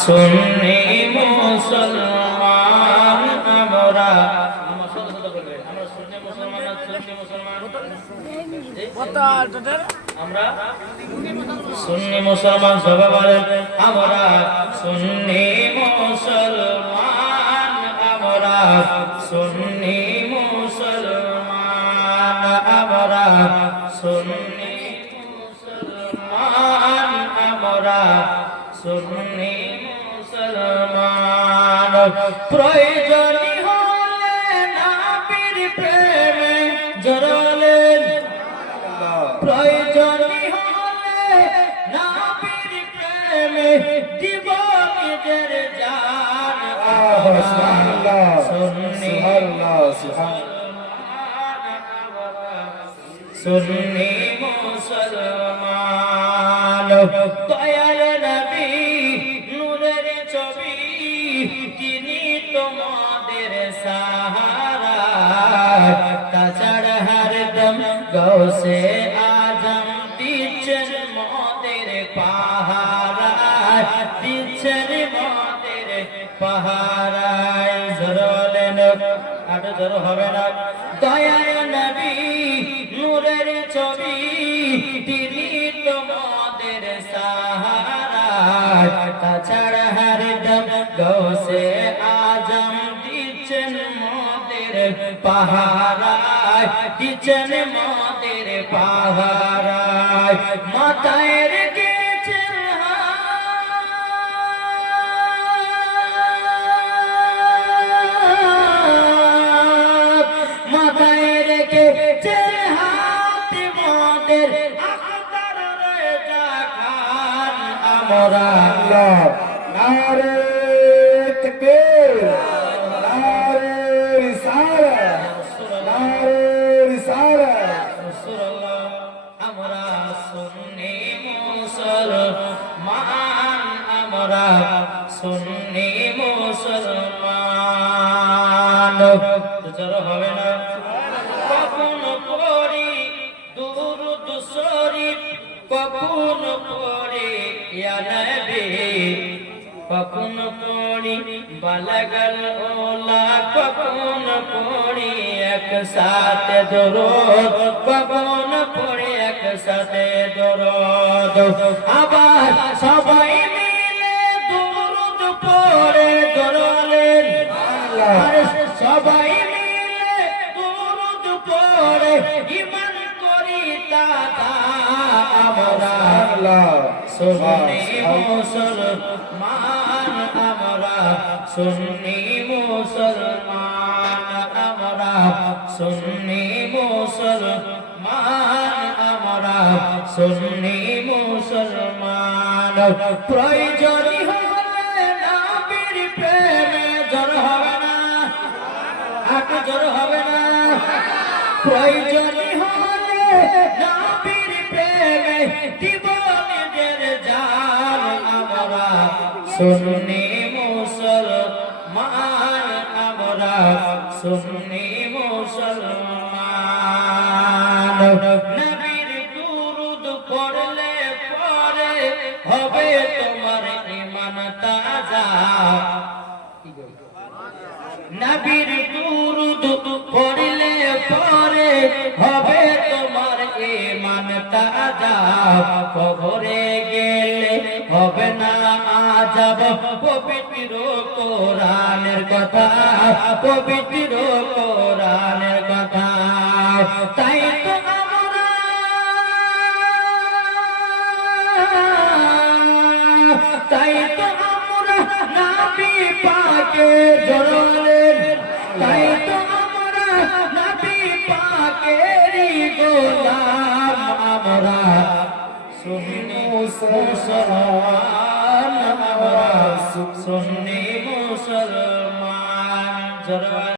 সুন্নি মুসলমান আমরা সুন্নি মুসলমান সবাই বলেন আমরা সুন্নি মুসলমান আমরা সুন্নি মুসলমান আমরা সুন্নি মুসলমান আমরা সুন্নি মুসলমান প্রয়োজনী হলে নবীর প্রেমে জড়ালেন প্রয়োজনী হলে নবীর প্রেমে দিব নিজের জান সুবহানাল্লাহ সুবহানাল্লাহ সুন্নি মুসলমান দয়াল নবী নূরের ছবি তিনি তোমাদের সাহারা তাছাড়া হরদম গৌসে আজম দিচ্ছেন মোদের পাহারা দিচ্ছেন মোদের পাহারায় জরলেন আর জর হবে না দয়াল নবী নূরের ছবি তিনি তোমাদের সাহারা তাছাড়া হরদম গৌসে আজম দিচ্ছেন মোদের পাহারায় দিচ্ছেন মোদের পাহারায় মাথায় রেখেছেন মাথায় রেখেছেন হাত মোদের আখতার রেজা খান আমরা নারে তাকবীর নারে রিসালাত নারে রিসালাত রাসূলুল্লাহ আমরা সুন্নি মুসলমান আমরা সুন্নি মুসলমান জোর হবে না কখন পড়ি দুরূদ শরীফ কখন পড়ি ইয়া নবী কখন পড়ি বালাগাল ওলা কখন পড়ি একসাথে দরুদ কখন পড়ি একসাথে দরুদ আবার সবাই মিলে দরুদ পড়ে দরুদ সবাই মিলে দরুদ পড়ে ঈমান করি দাদা আমরা সুন্নি মুসলমান আমরা সুন্নি মুসলমান আমরা সুন্নি মুসলমান আমরা সুন্নি মুসলমান প্রয়োজনী হলে নবীর প্রেমে জড় হবে না আট জড় হবে না প্রয়োজনী হলে নবীর প্রেমে দিব নিজের জান আমরা সুন্নি মুসলমান আমরা সুন্নি মুসলমান নবীর দুরূদ পড়লে পরে হবে তোমার ঈমান তাজা নবীর দুরূদ পড়লে পরে হবে তোমার ঈমান তাজা কবরে গেলে হবে না আযাব পবিত্র কোরআনের কথা পবিত্র কোরআনের কথা তাই তো আমরা তাই তো আমরা নবী পাকে জড়ালেন তাই তো আমরা নবী পাকেরই গোলাম আমরা সুন্নি মুসলমান আমরা সুন্নি মুসলমান